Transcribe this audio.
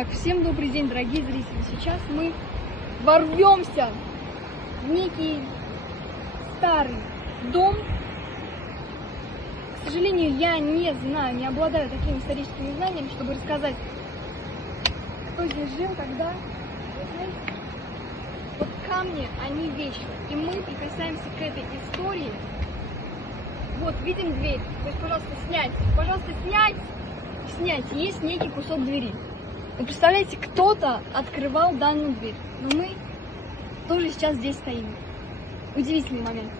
Итак, всем добрый день, дорогие зрители. Сейчас мы ворвемся в некий старый дом. К сожалению, я не знаю, не обладаю такими историческими знаниями, чтобы рассказать, кто здесь жил, когда. Вот камни, они вечны. И мы прикасаемся к этой истории. Вот, видим дверь. То есть, пожалуйста, снять. Пожалуйста, снять. Снять. Есть некий кусок двери. Вы представляете, кто-то открывал данную дверь. Но мы тоже сейчас здесь стоим. Удивительный момент.